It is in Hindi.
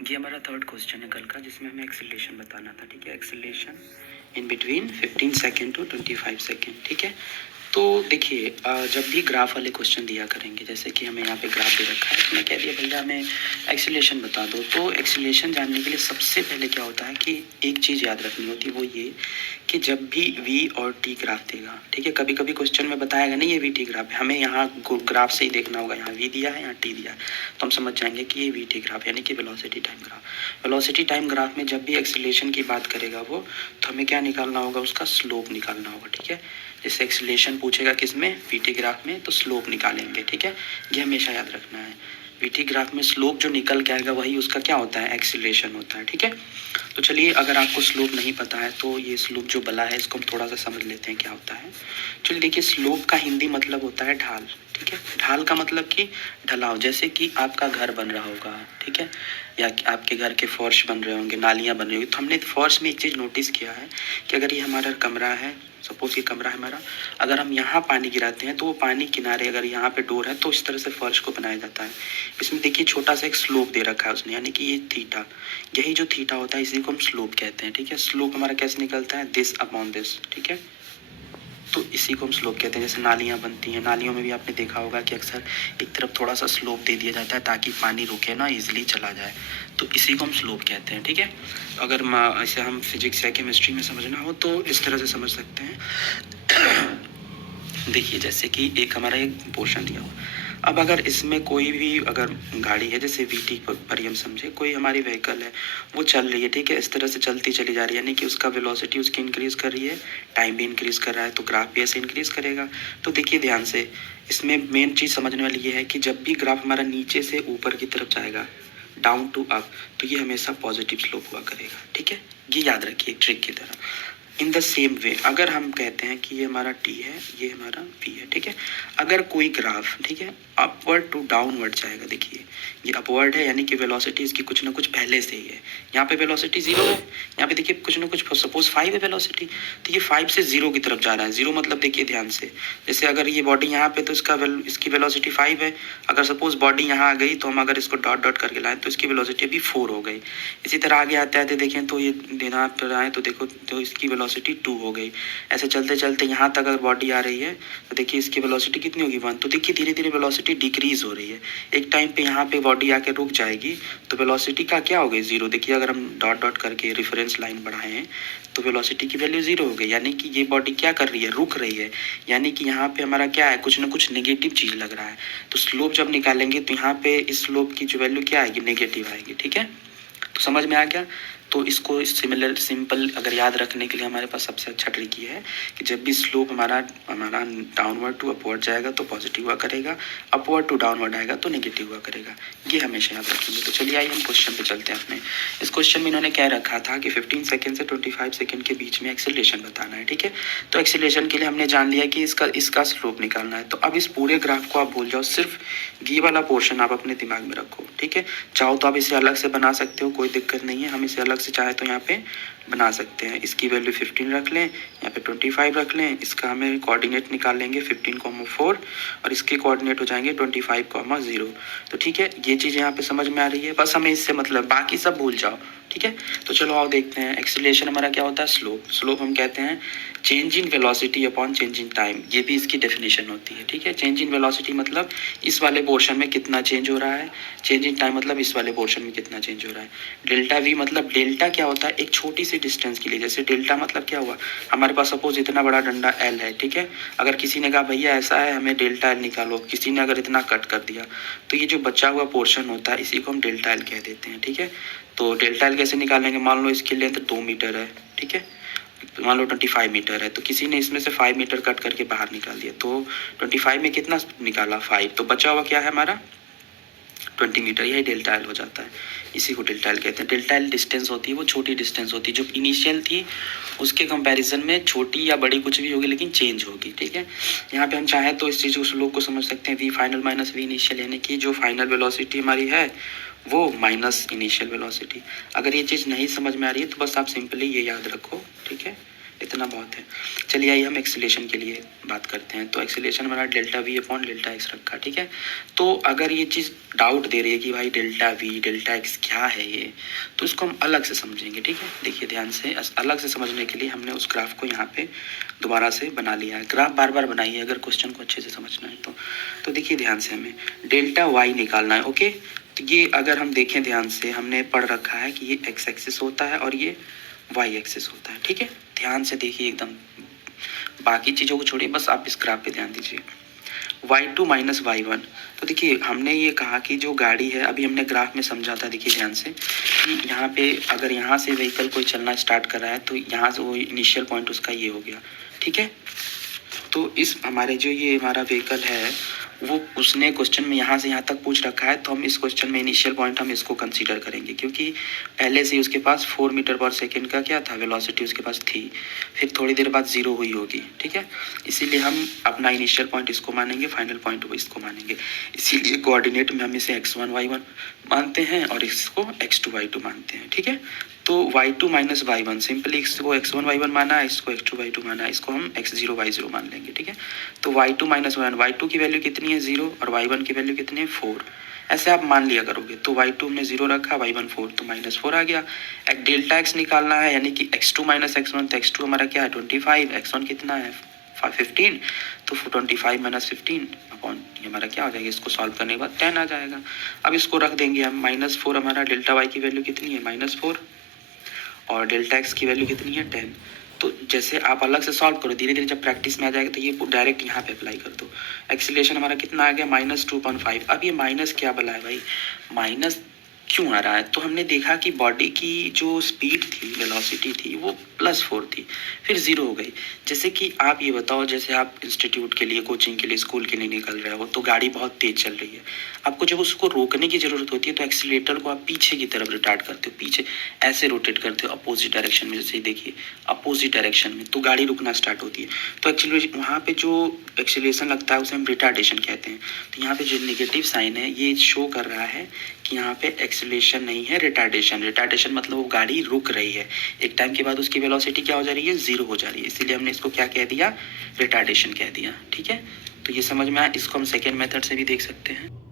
ये हमारा थर्ड क्वेश्चन है कल का, जिसमें हमें एक्सेलरेशन बताना था। ठीक है, acceleration in between 15 second to 25 second. ठीक है, तो देखिए जब भी ग्राफ वाले क्वेश्चन दिया करेंगे, जैसे कि हमें यहाँ पे ग्राफ दे रखा है, तो मैं कह दिया भैया हमें एक्सेलरेशन बता दो। तो एक्सेलरेशन जानने के लिए सबसे पहले क्या होता है कि एक चीज़ याद रखनी होती है, वो ये कि जब भी वी और टी ग्राफ देगा, ठीक है, कभी कभी क्वेश्चन में बताएगा नहीं ये वी टी ग्राफ है, हमें यहाँ ग्राफ से ही देखना होगा, यहाँ वी दिया है यहाँ टी दिया है, तो हम समझ जाएंगे कि ये वी टी ग्राफ यानी कि velocity time graph. Velocity time graph में जब भी एक्सेलरेशन की बात करेगा वो, तो हमें क्या निकालना होगा, उसका स्लोप निकालना होगा। ठीक है, जैसे एक्सेलरेशन पूछेगा किसमें, वीटी ग्राफ में, तो स्लोप निकालेंगे। ठीक है, ये हमेशा याद रखना है। वीटी ग्राफ में स्लोप जो निकल के आएगा वही उसका क्या होता है, एक्सेलरेशन होता है। ठीक है, तो चलिए अगर आपको स्लोप नहीं पता है तो ये स्लोप जो बला है इसको हम थोड़ा सा समझ लेते हैं क्या होता है। चलिए देखिए, स्लोप का हिंदी मतलब होता है ढाल। ठीक है, ढाल का मतलब कि ढलाव, जैसे कि आपका घर बन रहा होगा, ठीक है, या कि आपके घर के फर्श बन रहे होंगे, नालियाँ बन रही होंगी, तो हमने फर्श में एक चीज़ नोटिस किया है कि अगर ये हमारा कमरा है, सपोज ये कमरा है हमारा, अगर हम यहाँ पानी गिराते हैं तो वो पानी किनारे, अगर यहाँ पे डोर है तो इस तरह से फर्श को बनाया जाता है। इसमें देखिए छोटा सा एक स्लोप दे रखा है उसने, यानी कि ये थीटा, यही जो थीटा होता है इसी को हम स्लोप कहते हैं। ठीक है, स्लोप हमारा कैसे निकलता है, दिस अपॉन दिस। ठीक है, तो इसी को हम स्लोप कहते हैं। जैसे नालियाँ बनती हैं, नालियों में भी आपने देखा होगा कि अक्सर एक तरफ थोड़ा सा स्लोप दे दिया जाता है ताकि पानी रुके ना, ईजिली चला जाए, तो इसी को हम स्लोप कहते हैं। ठीक है, अगर ऐसे हम फिजिक्स या केमिस्ट्री में समझना हो तो इस तरह से समझ सकते हैं। देखिए जैसे कि एक हमारा एक पोर्शन दिया हुआ, अब अगर इसमें कोई भी अगर गाड़ी है, जैसे वीटी पर ही हम समझे, कोई हमारी व्हीकल है वो चल रही है, ठीक है, इस तरह से चलती चली जा रही है, यानी कि उसका वेलोसिटी उसकी इंक्रीज़ कर रही है, टाइम भी इंक्रीज़ कर रहा है, तो ग्राफ भी ऐसे इंक्रीज़ करेगा। तो देखिए ध्यान से, इसमें मेन चीज़ समझने वाली ये है कि जब भी ग्राफ हमारा नीचे से ऊपर की तरफ जाएगा, डाउन टू अप, तो ये हमेशा पॉजिटिव स्लोप हुआ करेगा। ठीक है, ये याद रखिए एक ट्रिक की तरह। इन द सेम वे अगर हम कहते हैं कि ये हमारा टी है, ये हमारा पी है, ठीक है, अगर कोई ग्राफ, ठीक है, अपवर्ड टू डाउनवर्ड जाएगा, देखिए ये अपवर्ड है यानी कि वेलोसिटी इसकी कुछ ना कुछ पहले से ही है, यहाँ पे वेलोसिटी 0 है, यहाँ पे देखिए कुछ ना कुछ, सपोज 5 है वेलोसिटी, तो ये 5 से 0 की तरफ जा रहा है। 0 मतलब देखिए ध्यान से, जैसे अगर ये बॉडी यहाँ पे तो इसकी वेलोसिटी 5 है, अगर सपोज बॉडी यहाँ आ गई तो हम अगर इसको डॉट डॉट करके लाएं तो इसकी वेलोसिटी अभी 4 हो गई। इसी तरह आगे आते आते देखें तो ये देना पर आए तो देखो तो इसकी वेलोसिटी 2 हो गई। ऐसे चलते चलते यहाँ तक अगर बॉडी आ रही है तो देखिए इसकी वेलोसिटी कितनी होगी, 1। तो देखिए धीरे धीरे वेलोसिटी डिक्रीज हो रही है, एक टाइम पे यहाँ पे बॉडी आके रुक जाएगी तो वेलोसिटी का क्या हो गई, 0। देखिए अगर हम डॉट डॉट करके रेफरेंस लाइन बढ़ाए हैं तो वेलोसिटी की वैल्यू 0 हो गई, यानी कि ये बॉडी क्या कर रही है, रुक रही है, यानी कि यहाँ पे हमारा क्या है, कुछ ना कुछ नेगेटिव चीज़ लग रहा है। तो स्लोप जब निकालेंगे तो यहाँ पे इस स्लोप की जो वैल्यू क्या आएगी, नेगेटिव आएगी। ठीक है, तो समझ में आ गया। तो इसको सिंपल अगर याद रखने के लिए हमारे पास सबसे अच्छा ट्रिक ये है कि जब भी स्लोप हमारा हमारा डाउनवर्ड टू अपवर्ड जाएगा तो पॉजिटिव हुआ करेगा, अपवर्ड टू डाउनवर्ड आएगा तो नेगेटिव हुआ करेगा, ये हमेशा याद रखेंगे। तो चलिए आइए हम क्वेश्चन पे चलते हैं अपने। इस क्वेश्चन में इन्होंने क्या रखा था कि 15 सेकेंड से 25 सेकेंड के बीच में एक्सेलरेशन बताना है। ठीक है, तो एक्सेलरेशन के लिए हमने जान लिया कि इसका स्लोप निकालना है। तो अब इस पूरे ग्राफ को आप भूल जाओ, सिर्फ ये वाला पोर्शन आप अपने दिमाग में रखो। ठीक है, चाहो तो आप इसे अलग से बना सकते हो, कोई दिक्कत नहीं है, हम इसे अलग से चाहे तो यहाँ पे बना सकते हैं। इसकी वैल्यू 15 रख लें, यहाँ पे 25 रख लें, इसका हमें कोऑर्डिनेट निकाल लेंगे 15,4 और इसके कोऑर्डिनेट हो जाएंगे 25,0। तो ठीक है, ये चीज़ यहाँ पे समझ में आ रही है, बस हमें इससे मतलब, बाकी सब भूल जाओ। ठीक है, तो चलो आओ देखते हैं एक्सेलरेशन हमारा क्या होता है, स्लोप। स्लोप हम कहते हैं change in velocity upon change in time, ये भी इसकी डेफिनेशन होती है। ठीक है, चेंज इन वेलोसिटी मतलब इस वाले पोर्शन में कितना चेंज हो रहा है, चेंज इन टाइम मतलब इस वाले पोर्शन में कितना चेंज हो रहा है। डेल्टा वी मतलब डेल्टा क्या होता है, एक छोटी सी डिस्टेंस के लिए, जैसे डेल्टा मतलब क्या हुआ, हमारे पास सपोज इतना बड़ा डंडा एल है, ठीक है, अगर किसी ने कहा भैया ऐसा है हमें डेल्टा एल निकालो, किसी ने अगर इतना कट कर दिया तो ये जो बचा हुआ पोर्शन होता है इसी को हम डेल्टा एल कह देते हैं। ठीक है, तो डेल्टा एल कैसे निकालेंगे, मान लो इसकी लेंथ 2 मीटर है, ठीक है, मान लो 25 मीटर है, तो किसी ने इसमें से 5 मीटर कट करके बाहर निकाल दिया, तो 25 में कितना निकाला, 5, तो बचा हुआ क्या है हमारा 20 मीटर, यही डेल्टा एल हो जाता है। इसी को डेल्टा एल कहते हैं। डेल्टा एल डिस्टेंस होती है, वो छोटी डिस्टेंस होती है जो इनिशियल थी उसके कंपैरिजन में छोटी या बड़ी कुछ भी होगी लेकिन चेंज होगी। ठीक है, यहाँ पे हम चाहें तो इस चीज़ को स्लोप को समझ सकते हैं v final minus v initial, यानी कि जो फाइनल वेलोसिटी हमारी है वो माइनस इनिशियल वेलोसिटी। अगर ये चीज़ नहीं समझ में आ रही है तो बस आप सिंपली ये याद रखो, ठीक है, इतना बहुत है। चलिए आइए हम एक्सीलरेशन के लिए बात करते हैं। तो एक्सीलरेशन हमारा delta we upon delta x रखा, ठीक है। तो अगर ये चीज़ डाउट दे रही है कि भाई डेल्टा वी डेल्टा एक्स क्या है ये, तो इसको हम अलग से समझेंगे, ठीक है। देखिए ध्यान से, अलग से समझने के लिए हमने उस ग्राफ को यहाँ पे दोबारा से बना लिया है। ग्राफ बार बार बनाइए अगर क्वेश्चन को अच्छे से समझना है तो देखिए ध्यान से, हमें डेल्टा वाई निकालना है, ओके। तो ये अगर हम देखें ध्यान से, हमने पढ़ रखा है कि ये एक्स एक्सिस होता है और ये वाई एक्सिस होता है, ठीक है। ध्यान से देखिए एकदम, बाकी चीज़ों को छोड़िए, बस आप इस ग्राफ पे ध्यान दीजिए। y2 माइनस y1, तो देखिए हमने ये कहा कि जो गाड़ी है, अभी हमने ग्राफ में समझा था, देखिए ध्यान से कि यहाँ पे अगर यहाँ से व्हीकल कोई चलना स्टार्ट कर रहा है तो यहाँ से वो इनिशियल पॉइंट उसका ये हो गया, ठीक है। तो इस हमारे जो ये हमारा व्हीकल है वो उसने क्वेश्चन में यहाँ से यहाँ तक पूछ रखा है, तो हम इस क्वेश्चन में इनिशियल पॉइंट हम इसको कंसीडर करेंगे, क्योंकि पहले से उसके पास 4 मीटर पर सेकेंड का क्या था, वेलोसिटी उसके पास थी, फिर थोड़ी देर बाद ज़ीरो हुई होगी, ठीक है। इसीलिए हम अपना इनिशियल पॉइंट इसको मानेंगे, फाइनल पॉइंट वो इसको मानेंगे। इसीलिए कोऑर्डिनेट में हम इसे x1 y1 मानते हैं और इसको x2 y2 मानते हैं, ठीक है। तो y2 माइनस y1, सिंपली इसको x1 y1 माना है, इसको x2 y2 माना है, इसको हम x0 y0 मान लेंगे, ठीक है। तो y2 माइनस y1, y2 की वैल्यू कितनी है 0 और y1 की वैल्यू कितनी है 4, ऐसे आप मान लिया करोगे। तो y2 हमने 0 रखा, y1 4, तो -4 आ गया। एक डेल्टा x निकालना है, यानी कि x2 माइनस x1, तो x2 हमारा क्या है 25, x1 कितना है 15, तो 25 माइनस 15 अपॉन ये हमारा क्या हो जाएगा, इसको सॉल्व करने के बाद 10 आ जाएगा। अब इसको रख देंगे हम, -4 हमारा डेल्टा y की वैल्यू कितनी है -4 और डेल्टा एक्स की वैल्यू कितनी है 10। तो जैसे आप अलग से सॉल्व करो, धीरे धीरे जब प्रैक्टिस में आ जाएगा तो ये डायरेक्ट यहाँ पे अप्लाई कर दो। एक्सीलरेशन हमारा कितना आ गया -2.5। अब ये माइनस क्या बोला है भाई, माइनस क्यों आ रहा है, तो हमने देखा कि बॉडी की जो स्पीड थी, वेलोसिटी थी, वो +4 थी, फिर 0 हो गई। जैसे कि आप ये बताओ, जैसे आप इंस्टीट्यूट के लिए, कोचिंग के लिए, स्कूल के लिए निकल रहे हो, तो गाड़ी बहुत तेज़ चल रही है, आपको जब उसको रोकने की ज़रूरत होती है तो एक्सीलेटर को आप पीछे की तरफ रिटार्ड करते हो, पीछे ऐसे रोटेट करते हो अपोजिट डायरेक्शन में, जैसे देखिए अपोजिट डायरेक्शन में, तो गाड़ी रुकना स्टार्ट होती है। तो एक्सीलरेशन, वहाँ पे जो एक्सीलरेशन लगता है उसे हम रिटार्डेशन कहते हैं। तो यहाँ पे जो नेगेटिव साइन है ये शो कर रहा है कि यहाँ पे एक्सीलरेशन नहीं है, रिटार्डेशन। रिटार्डेशन मतलब वो गाड़ी रुक रही है, एक टाइम के बाद उसकी वेलोसिटी क्या हो जा रही है, 0 हो जा रही है, इसीलिए हमने इसको क्या कह दिया, रिटार्डेशन कह दिया, ठीक है। तो ये समझ में आया, इसको हम सेकेंड मेथड से भी देख सकते हैं।